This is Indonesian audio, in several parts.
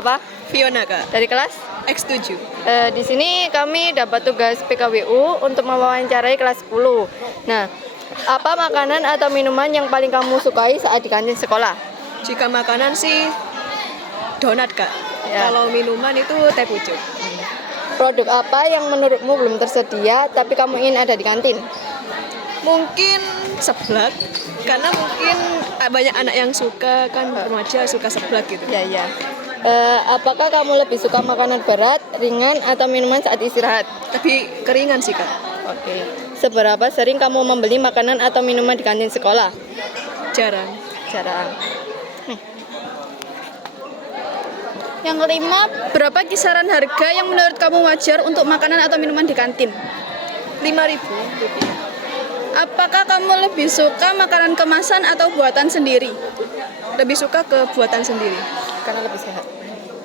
Apa? Fiona Kak, Dari kelas? X7. Di sini kami dapat tugas PKWU untuk mewawancarai kelas 10. Nah, apa makanan atau minuman yang paling kamu sukai saat di kantin sekolah? Jika makanan sih donat Kak, Ya. kalau minuman itu teh pucuk. Produk apa yang menurutmu belum tersedia tapi kamu ingin ada di kantin? Mungkin seblak, karena mungkin banyak anak yang suka, kan remaja suka seblak gitu. Ya. Apakah kamu lebih suka makanan berat, ringan, atau minuman saat istirahat? Tapi keringan sih Kak. Oke. Seberapa sering kamu membeli makanan atau minuman di kantin sekolah? Jarang. Jarang. Yang kelima, berapa kisaran harga yang menurut kamu wajar untuk makanan atau minuman di kantin? 5.000 rupiah. Apakah kamu lebih suka makanan kemasan atau buatan sendiri? Lebih suka ke buatan sendiri. Karena lebih sehat.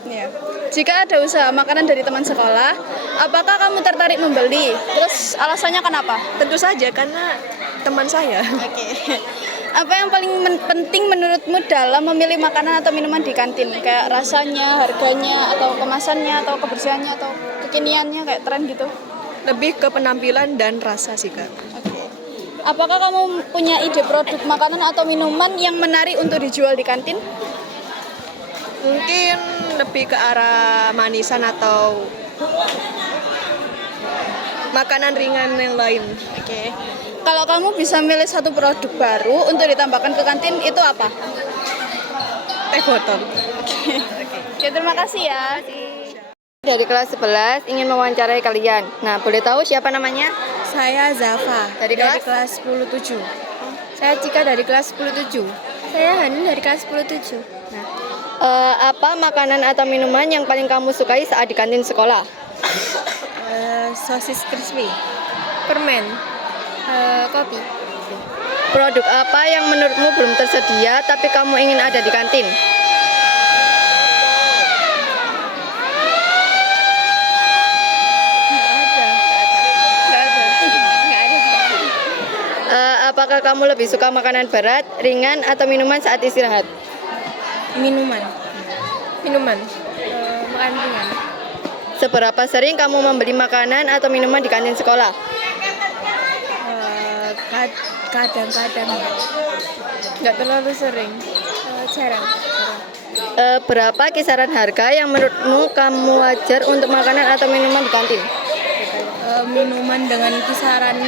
Ya. Jika ada usaha makanan dari teman sekolah, apakah kamu tertarik membeli? Terus alasannya kenapa? Tentu saja karena teman saya. Oke. Apa yang paling penting menurutmu dalam memilih makanan atau minuman di kantin? Kayak rasanya, harganya, atau kemasannya, atau kebersihannya, atau kekiniannya, kayak tren gitu? Lebih ke penampilan dan rasa sih Kak. Oke. Apakah kamu punya ide produk makanan atau minuman yang menarik untuk dijual di kantin? Mungkin lebih ke arah manisan atau makanan ringan yang lain. Oke. Kalau kamu bisa milih satu produk baru untuk ditambahkan ke kantin, itu apa? Teh botol. Oke, terima kasih ya. Dari kelas 11 ingin mewawancarai kalian. Nah, boleh tahu siapa namanya? Saya Zafa Dari kelas? kelas 107. Saya Cika dari kelas 107. Saya Hanun dari kelas 107. Apa makanan atau minuman yang paling kamu sukai saat di kantin sekolah? Sosis crispy, permen, kopi. Produk apa yang menurutmu belum tersedia tapi kamu ingin ada di kantin? Apakah kamu lebih suka makanan berat, ringan, atau minuman saat istirahat? Minuman, minuman, makan ringan. Seberapa sering kamu membeli makanan atau minuman di kantin sekolah? Kadang-kadang, nggak terlalu sering, jarang. Berapa kisaran harga yang menurutmu kamu wajar untuk makanan atau minuman di kantin? Minuman dengan kisaran 4.000,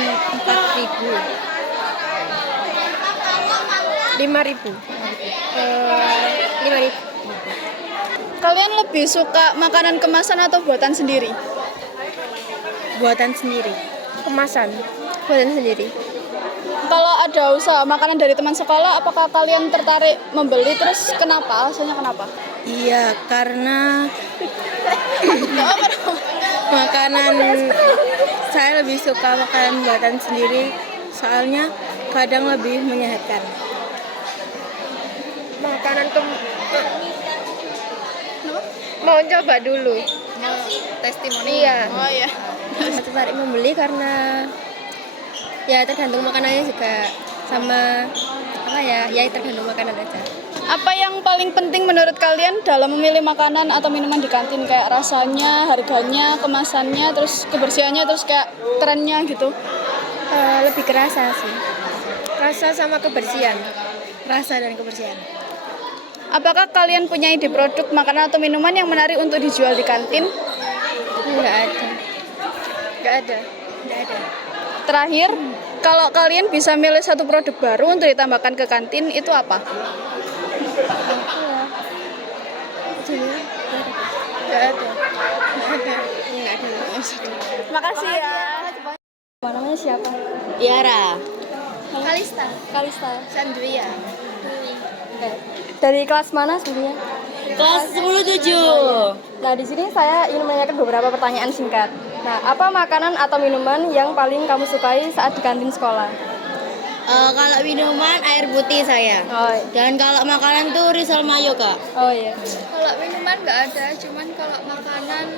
5.000, 5.000. Kalian lebih suka makanan kemasan atau buatan sendiri? Buatan sendiri, kemasan, buatan sendiri. Kalau ada usaha makanan dari teman sekolah, apakah kalian tertarik membeli? Terus kenapa? Alasannya kenapa? Iya, karena makanan saya lebih suka makanan buatan sendiri, soalnya kadang lebih menyehatkan. Makanan mau coba dulu. Testimoni. Iya. Oh iya. Tertarik membeli karena ya tergantung makanannya juga, sama apa ya tergantung makanan aja. Apa yang paling penting menurut kalian dalam memilih makanan atau minuman di kantin? Kayak rasanya, harganya, kemasannya, terus kebersihannya, terus kayak trennya gitu. Lebih kerasa sih, rasa sama kebersihan, rasa dan kebersihan. Apakah kalian punya ide produk makanan atau minuman yang menarik untuk dijual di kantin? Nggak ada. Terakhir, kalau kalian bisa milih satu produk baru untuk ditambahkan ke kantin, itu apa? Nggak ada. Terima kasih ya. Namanya siapa? Tiara. Kalista, Sandria. Dari kelas mana sebenarnya? Kelas 107. Nah, di sini saya ingin menanyakan beberapa pertanyaan singkat. Nah, apa makanan atau minuman yang paling kamu sukai saat di kantin sekolah? Kalau minuman air putih saya. Oh, Dan kalau makanan tuh risol mayo kak. oh iya. Kalau minuman nggak ada, cuman kalau makanan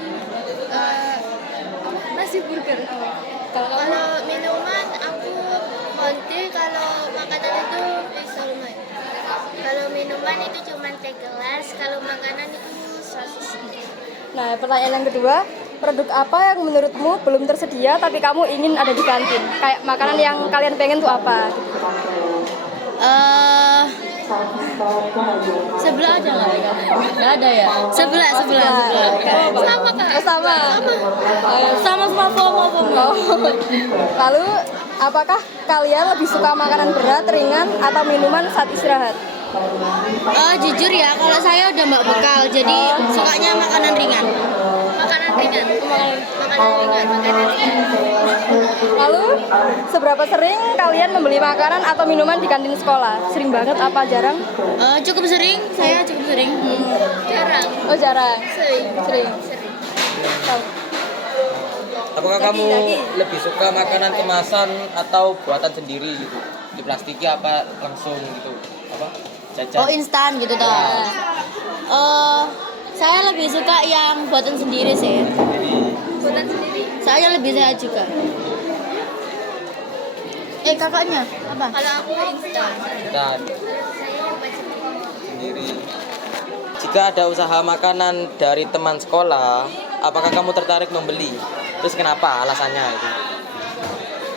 nasi burger. Kalau Kalau minuman aku Monty, kalau makanan itu Risolman. Kalau minuman itu cuman teh gelas, kalau makanan itu Nah, pertanyaan yang kedua, produk apa yang menurutmu belum tersedia tapi kamu ingin ada di kantin? Kayak makanan yang kalian pengen tuh apa? Sebelah ada nggak? Nggak ada ya. Sebelah. Sama kak. Sama FOMO. Lalu, apakah kalian lebih suka makanan berat, ringan, atau minuman saat istirahat? Jujur ya, kalau saya udah mbak bekal, jadi sukanya makanan ringan. Lalu, seberapa sering kalian membeli makanan atau minuman di kantin sekolah? Sering banget apa jarang? Cukup sering, saya cukup sering. Jarang. Oh, jarang. Sering. Tahu. Apakah kamu lebih suka makanan kemasan atau buatan sendiri gitu? Diplastiki apa langsung gitu? Apa? Jajan. Instan gitu toh. Saya lebih suka yang buatan sendiri sih. Buatan sendiri. Saya lebih sehat juga. Kakaknya apa? Kalau aku instan. Dan sendiri. Jika ada usaha makanan dari teman sekolah, apakah kamu tertarik membeli? Terus kenapa? Alasannya itu?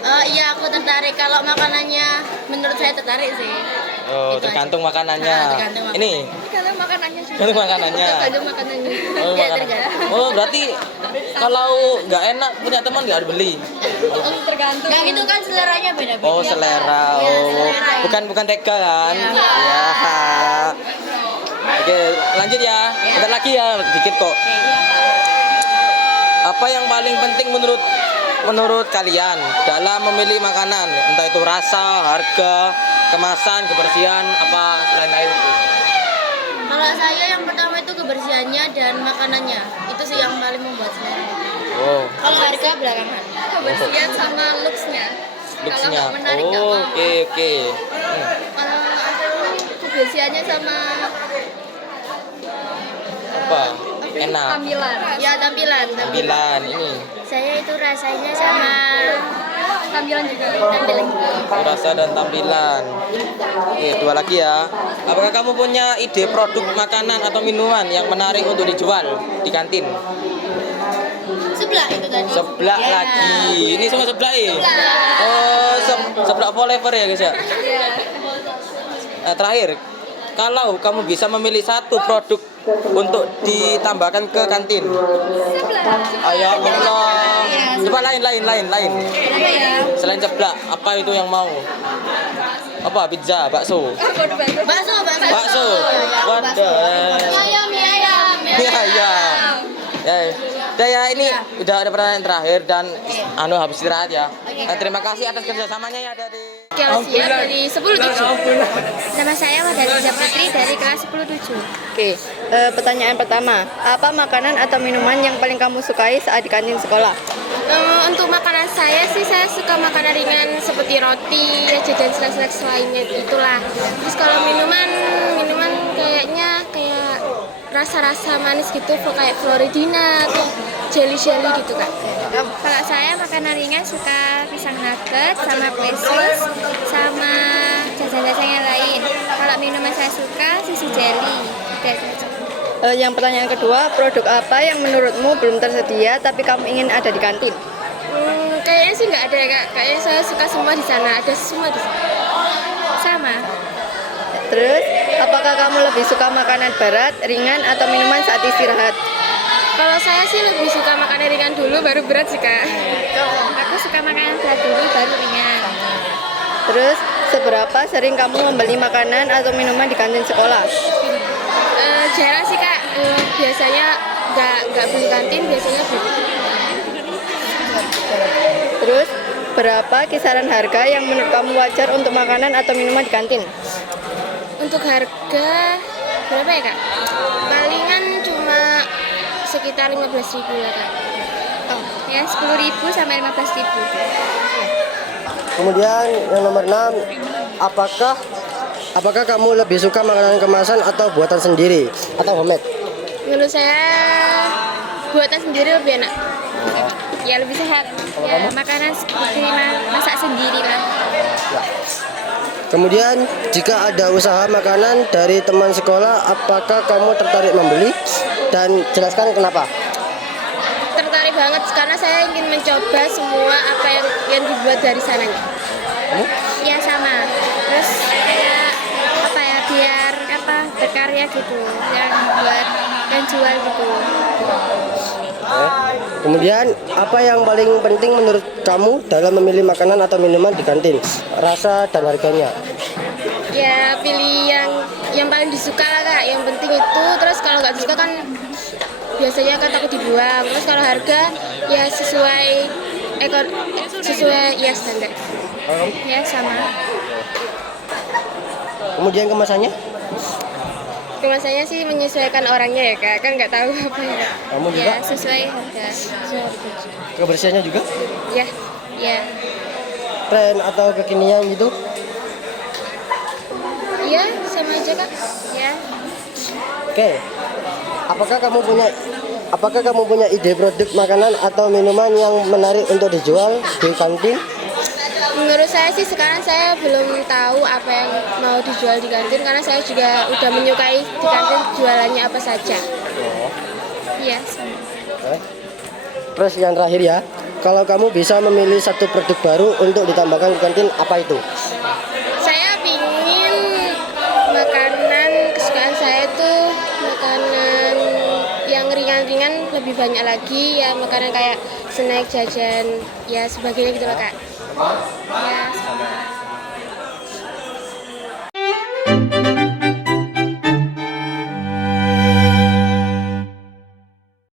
Iya, aku tertarik. Kalau makanannya menurut saya tertarik sih. Oh, Itu tergantung aja. makanannya. Tergantung makanannya. Ini. Tergantung makanannya juga. Tergantung makanannya. Tergantung makanannya. Oh, Ya, makanan. tergantung. Oh, berarti kalau nggak enak punya teman nggak harus beli. Tergantung. Nah, itu kan seleranya beda-beda. Oh, selera. Iya, Oh, selera. bukan tega kan? Iya. Ya. Oke, lanjut ya. Bentar lagi ya, dikit kok. Apa yang paling penting menurut kalian dalam memilih makanan? Entah itu rasa, harga, kemasan, kebersihan, apa lain-lain? Kalau saya yang pertama itu kebersihannya dan makanannya. Itu sih yang paling membuat selera. Oh, Kalau harga belakangan. Kebersihan sama looks-nya. looks-nya. Kalau nggak menarik nggak Oh, mau. oke. Kalau aku kebersihannya sama Apa? Enak. ya tampilan. Tampilan ini. Saya itu rasanya sama tampilan juga. Rasa dan tampilan. Oke, dua lagi ya. Apakah kamu punya ide produk makanan atau minuman yang menarik untuk dijual di kantin? Sebelah itu tadi. Seblak Ya. lagi. Ini semua seblak ya? Oh, seblak forever ya guys ya? Nah, terakhir, kalau kamu bisa memilih satu produk untuk ditambahkan ke kantin. Ayo Allah. Coba lain. Selain seblak, apa itu yang mau? Apa? Pizza, bakso. Bakso. Waduh. Mie ayam. Iya. Ya, ini udah ada pertanyaan terakhir dan habis istirahat ya. Terima kasih atas kerjasamanya ya dari Dari 10-7. Nama saya Wadari Putri dari kelas 10-7. Oke, pertanyaan pertama, apa makanan atau minuman yang paling kamu sukai saat di kantin sekolah? Untuk makanan saya sih saya suka makanan ringan seperti roti, jajan snack-snack lainnya itulah. Terus kalau minuman kayaknya kayak rasa-rasa manis gitu kayak Floridina atau jelly-jelly gitu Kak. Kalau saya makanan ringan suka pisang nugget sama kue sus sama jajan-jajan yang lain. Kalau minuman saya suka susu jelly. Yang pertanyaan kedua, produk apa yang menurutmu belum tersedia tapi kamu ingin ada di kantin? Kayaknya sih nggak ada ya Kak. Kayaknya saya suka semua di sana. Ada semua di sana. Sama. Terus, apakah kamu lebih suka makanan berat, ringan, atau minuman saat istirahat? Kalau saya sih lebih suka makanan ringan dulu baru berat sih Kak. Aku suka makanan berat dulu baru ringan. Terus, seberapa sering kamu membeli makanan atau minuman di kantin sekolah? Jarang sih Kak. Biasanya nggak beli kantin, biasanya beli. Terus, berapa kisaran harga yang menurut kamu wajar untuk makanan atau minuman di kantin? Untuk harga berapa ya Kak? Palingan cuma sekitar 15.000 lah Kak. Ya 10.000 sampai 15.000. Kemudian yang nomor 6, apakah kamu lebih suka makanan kemasan atau buatan sendiri atau homemade? Menurut saya buatan sendiri lebih enak. Ya lebih sehat. Ya makanan seperti masak sendiri lah. Kemudian jika ada usaha makanan dari teman sekolah, apakah kamu tertarik membeli? dan jelaskan kenapa. Tertarik banget karena saya ingin mencoba semua apa yang dibuat dari sananya. Kamu? Ya sama. Terus kayak apa ya biar apa berkarya gitu, yang buat dan jual gitu. Kemudian apa yang paling penting menurut kamu dalam memilih makanan atau minuman di kantin? Rasa dan harganya. Ya pilih yang paling disuka lah kak. Yang penting itu. Terus kalau nggak disuka kan biasanya kan takut dibuang. Terus kalau harga ya sesuai ya standar. Ya sama. Kemudian kemasannya? Kemasannya sih menyesuaikan orangnya ya kak. Kan nggak tahu apa ya. Kamu juga? Ya sesuai harga. Kebersihannya juga? Ya, ya. Tren atau kekinian gitu? Ya sama aja kak. Ya. Oke. Apakah kamu punya ide produk makanan atau minuman yang menarik untuk dijual di kantin? Menurut saya sih sekarang saya belum tahu apa yang mau dijual di kantin karena saya juga udah menyukai di kantin jualannya apa saja. Iya. Sama. Oke. Terus yang terakhir ya, kalau kamu bisa memilih satu produk baru untuk ditambahkan di kantin, apa itu? Saya pingin makanan kesukaan saya tuh makanan yang ringan-ringan lebih banyak lagi ya makanan kayak snack jajan ya sebagainya gitu loh kak. Ya